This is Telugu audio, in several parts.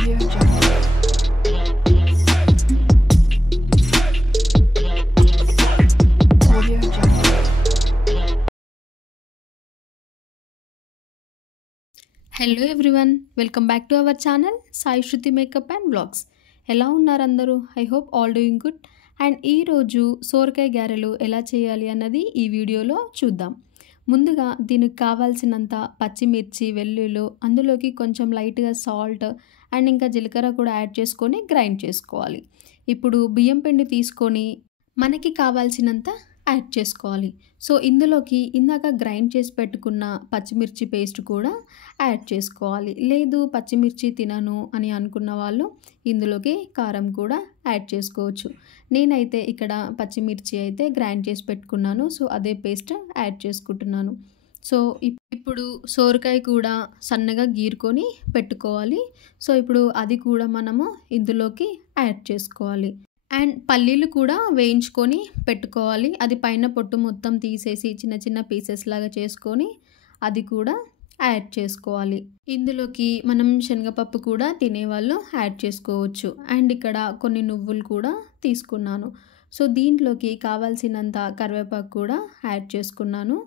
Audio Jungle. Audio Jungle. Hello everyone, welcome back to our channel Sai Shruti makeup and vlogs. ఎలా ఉన్నారు అందరూ? I hope all doing good. And ఈరోజు సోరకాయ గారెలు ఎలా చేయాలి అన్నది ఈ వీడియోలో చూద్దాం. ముందుగా దీనికి కావాల్సినంత పచ్చిమిర్చి, వెల్లుల్లి, అందులోకి కొంచెం లైట్గా సాల్ట్ అండ్ ఇంకా జీలకర్ర కూడా యాడ్ చేసుకొని గ్రైండ్ చేసుకోవాలి. ఇప్పుడు బియ్యం పిండి తీసుకొని మనకి కావాల్సినంత యాడ్ చేసుకోవాలి. సో ఇందులోకి ఇందాక గ్రైండ్ చేసి పెట్టుకున్న పచ్చిమిర్చి పేస్ట్ కూడా యాడ్ చేసుకోవాలి. లేదు పచ్చిమిర్చి తినను అని అనుకున్న వాళ్ళు ఇందులోకి కారం కూడా యాడ్ చేసుకోవచ్చు. నేనైతే ఇక్కడ పచ్చిమిర్చి అయితే గ్రైండ్ చేసి పెట్టుకున్నాను, సో అదే పేస్ట్ యాడ్ చేసుకుంటున్నాను. సో ఇప్పుడు సోరకాయ కూడా సన్నగా గీరుకొని పెట్టుకోవాలి. సో ఇప్పుడు అది కూడా మనము ఇందులోకి యాడ్ చేసుకోవాలి. అండ్ పల్లీలు కూడా వేయించుకొని పెట్టుకోవాలి. అది పైన పొట్టు మొత్తం తీసేసి చిన్న చిన్న పీసెస్ లాగా చేసుకొని అది కూడా యాడ్ చేసుకోవాలి. ఇందులోకి మనం శనగపప్పు కూడా తినేవాళ్ళు యాడ్ చేసుకోవచ్చు. అండ్ ఇక్కడ కొన్ని నువ్వులు కూడా తీసుకున్నాను. సో దీంట్లోకి కావాల్సినంత కరివేపాకు కూడా యాడ్ చేసుకున్నాను.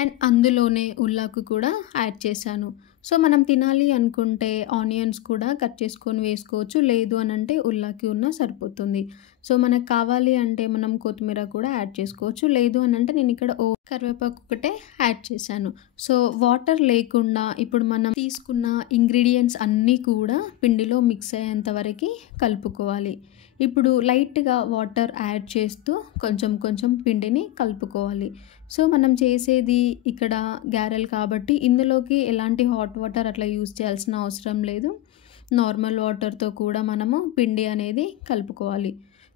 అండ్ అందులోనే ఉల్లాకు కూడా యాడ్ చేశాను. సో మనం తినాలి అనుకుంటే ఆనియన్స్ కూడా కట్ చేసుకొని వేసుకోవచ్చు, లేదు అని అంటే ఉల్లాకి ఉన్న సరిపోతుంది. సో మనకు కావాలి అంటే మనం కొత్తిమీర కూడా యాడ్ చేసుకోవచ్చు, లేదు అని అంటే నేను ఇక్కడ కరివేపాకు ఒకటే యాడ్ చేశాను. సో వాటర్ లేకుండా ఇప్పుడు మనం తీసుకున్న ఇంగ్రీడియంట్స్ అన్నీ కూడా పిండిలో మిక్స్ అయ్యేంత వరకు కలుపుకోవాలి. ఇప్పుడు లైట్గా వాటర్ యాడ్ చేస్తూ కొంచెం కొంచెం పిండిని కలుపుకోవాలి. సో మనం చేసేది ఇక్కడ గారెలు కాబట్టి ఇందులోకి ఎలాంటి హాట్ వాటర్ అట్లా యూజ్ చేయాల్సిన అవసరం లేదు. నార్మల్ వాటర్తో కూడా మనము పిండి అనేది కలుపుకోవాలి.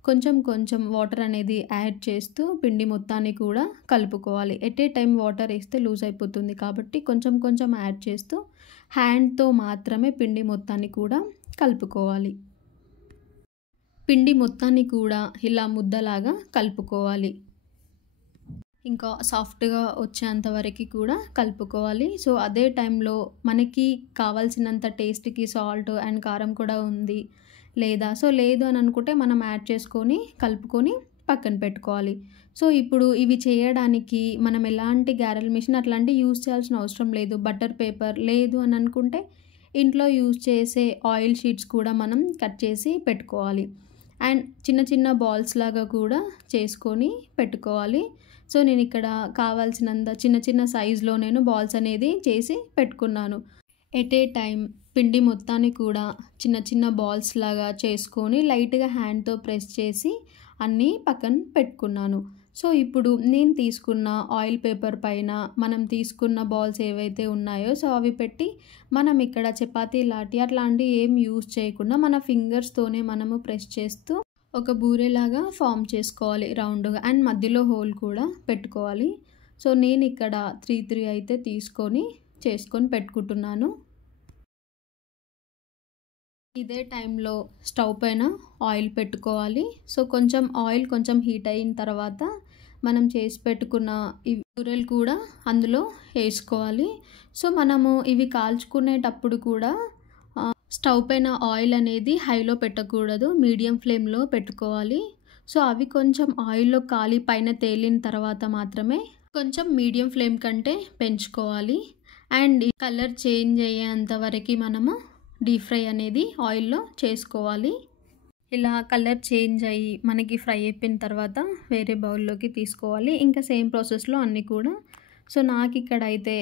కొంచెం కొంచెం వాటర్ అనేది యాడ్ చేస్తూ పిండి మొత్తాన్ని కూడా కలుపుకోవాలి. ఎట్ ఏ టైం వాటర్ వేస్తే లూజ్ అయిపోతుంది కాబట్టి కొంచెం కొంచెం యాడ్ చేస్తూ హ్యాండ్తో మాత్రమే పిండి మొత్తాన్ని కూడా కలుపుకోవాలి. పిండి మొత్తాన్ని కూడా ఇలా ముద్దలాగా కలుపుకోవాలి. ఇంకా సాఫ్ట్గా వచ్చేంత వరకు కూడా కలుపుకోవాలి. సో అదే టైంలో మనకి కావాల్సినంత టేస్ట్కి సాల్ట్ అండ్ కారం కూడా ఉంది లేదా, సో లేదు అని అనుకుంటే మనం యాడ్ చేసుకొని కలుపుకొని పక్కన పెట్టుకోవాలి. సో ఇప్పుడు ఇవి చేయడానికి మనం ఎలాంటి గారెల మిషన్ అట్లాంటివి యూజ్ చేయాల్సిన అవసరం లేదు. బటర్ పేపర్ లేదు అని అనుకుంటే ఇంట్లో యూజ్ చేసే ఆయిల్ షీట్స్ కూడా మనం కట్ చేసి పెట్టుకోవాలి. అండ్ చిన్న చిన్న బాల్స్ లాగా కూడా చేసుకొని పెట్టుకోవాలి. సో నేను ఇక్కడ కావాల్సినంత చిన్న చిన్న సైజులో నేను బాల్స్ అనేది చేసి పెట్టుకున్నాను. ఎట్ ఏ టైం పిండి మొత్తాన్ని కూడా చిన్న చిన్న బాల్స్ లాగా చేసుకొని లైట్గా హ్యాండ్తో ప్రెస్ చేసి అన్నీ పక్కన పెట్టుకున్నాను. సో ఇప్పుడు నేను తీసుకున్న ఆయిల్ పేపర్ పైన మనం తీసుకున్న బాల్స్ ఏవైతే ఉన్నాయో సో అవి పెట్టి మనం ఇక్కడ చపాతీ లాంటి అట్లాంటివి ఏం యూజ్ చేయకుండా మన ఫింగర్స్తోనే మనము ప్రెస్ చేస్తూ ఒక బూరెలాగా ఫామ్ చేసుకోవాలి రౌండ్గా. అండ్ మధ్యలో హోల్ కూడా పెట్టుకోవాలి. సో నేను ఇక్కడ 3 అయితే చేసుకొని పెట్టుకుంటున్నాను. ఇదే టైంలో స్టవ్ పైన ఆయిల్ పెట్టుకోవాలి. సో కొంచెం ఆయిల్ కొంచెం హీట్ అయిన తర్వాత మనం చేసి పెట్టుకున్న ఈ బూరెలు కూడా అందులో వేసుకోవాలి. సో మనము ఇవి కాల్చుకునేటప్పుడు కూడా స్టవ్ పైన ఆయిల్ అనేది హైలో పెట్టకూడదు, మీడియం ఫ్లేమ్లో పెట్టుకోవాలి. సో అవి కొంచెం ఆయిల్లో కాలి పైన తేలిన తర్వాత మాత్రమే కొంచెం మీడియం ఫ్లేమ్ కంటే పెంచుకోవాలి. అండ్ కలర్ చేంజ్ అయ్యేంత వరకు మనము డీప్ ఫ్రై అనేది ఆయిల్లో చేసుకోవాలి. ఇలా కలర్ చేంజ్ అయ్యి మనకి ఫ్రై అయిపోయిన తర్వాత వేరే బౌల్లోకి తీసుకోవాలి. ఇంకా సేమ్ ప్రాసెస్లో అన్నీ కూడా. సో నాకు ఇక్కడ అయితే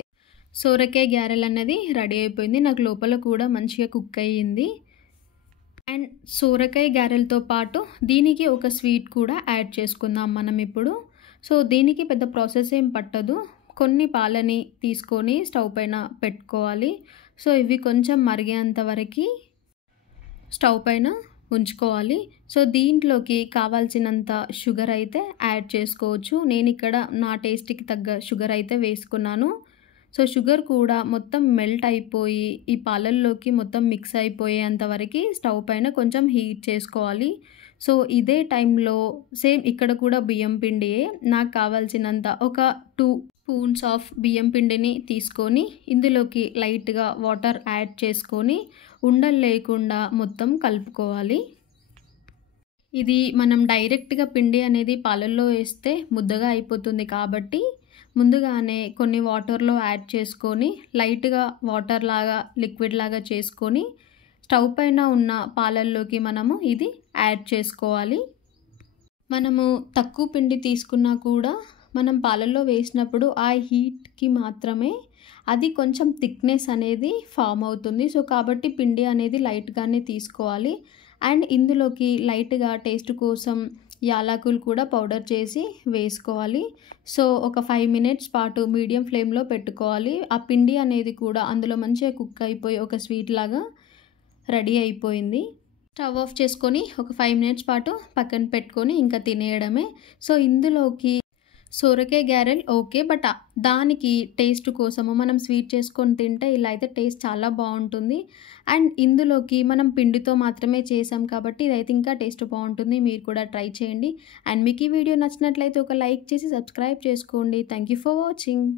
సోరకాయ గారెలు అనేది రెడీ అయిపోయింది. నాకు లోపల కూడా మంచిగా కుక్ అయ్యింది. అండ్ సోరకాయ గారెలతో పాటు దీనికి ఒక స్వీట్ కూడా యాడ్ చేసుకుందాం మనం ఇప్పుడు. సో దీనికి పెద్ద ప్రాసెస్ ఏం పట్టదు. కొన్ని పాలని తీసుకొని స్టవ్ పైన పెట్టుకోవాలి. సో ఇవి కొంచెం మరిగేంత వరకు స్టవ్ పైన ఉంచుకోవాలి. సో దీంట్లోకి కావాల్సినంత షుగర్ అయితే యాడ్ చేసుకోవచ్చు. నేను ఇక్కడ నా టేస్ట్కి తగ్గ షుగర్ అయితే వేసుకున్నాను. సో షుగర్ కూడా మొత్తం మెల్ట్ అయిపోయి ఈ పాలల్లోకి మొత్తం మిక్స్ అయిపోయేంత వరకు స్టవ్ పైన కొంచెం హీట్ చేసుకోవాలి. సో ఇదే టైంలో సేమ్ ఇక్కడ కూడా బియ్యం పిండియే. నాకు కావాల్సినంత ఒక 2 స్పూన్స్ ఆఫ్ బియ్యం పిండిని తీసుకొని ఇందులోకి లైట్గా వాటర్ యాడ్ చేసుకొని ఉండలు లేకుండా మొత్తం కలుపుకోవాలి. ఇది మనం డైరెక్ట్గా పిండి అనేది పాలల్లో వేస్తే ముద్దగా అయిపోతుంది కాబట్టి ముందుగానే కొన్ని వాటర్లో యాడ్ చేసుకొని లైట్గా వాటర్ లాగా లిక్విడ్ లాగా చేసుకొని స్టవ్ పైన ఉన్న పాలల్లోకి మనము ఇది యాడ్ చేసుకోవాలి. మనము తక్కువ పిండి తీసుకున్నా కూడా మనం పాలల్లో వేసినప్పుడు ఆ హీట్కి మాత్రమే అది కొంచెం థిక్నెస్ అనేది ఫామ్ అవుతుంది. సో కాబట్టి పిండి అనేది లైట్గానే తీసుకోవాలి. అండ్ ఇందులోకి లైట్గా టేస్ట్ కోసం యాలకులు కూడా పౌడర్ చేసి వేసుకోవాలి. సో ఒక 5 మినిట్స్ పాటు మీడియం ఫ్లేమ్లో పెట్టుకోవాలి. ఆ పిండి అనేది కూడా అందులో మంచిగా కుక్ అయిపోయి ఒక స్వీట్ లాగా రెడీ అయిపోయింది. స్టవ్ ఆఫ్ చేసుకొని ఒక 5 మినిట్స్ పాటు పక్కన పెట్టుకొని ఇంకా తినేయడమే. సో ఇందులోకి సొరకాయ గారెలు ఓకే, బట్ దానికి టేస్ట్ కోసము మనం స్వీట్ చేసుకొని తింటే ఇలా అయితే టేస్ట్ చాలా బాగుంటుంది. అండ్ ఇందులోకి మనం పిండితో మాత్రమే చేసాం కాబట్టి ఇదైతే ఇంకా టేస్ట్ బాగుంటుంది. మీరు కూడా ట్రై చేయండి. అండ్ మీకు ఈ వీడియో నచ్చినట్లయితే ఒక లైక్ చేసి సబ్స్క్రైబ్ చేసుకోండి. Thank you for watching.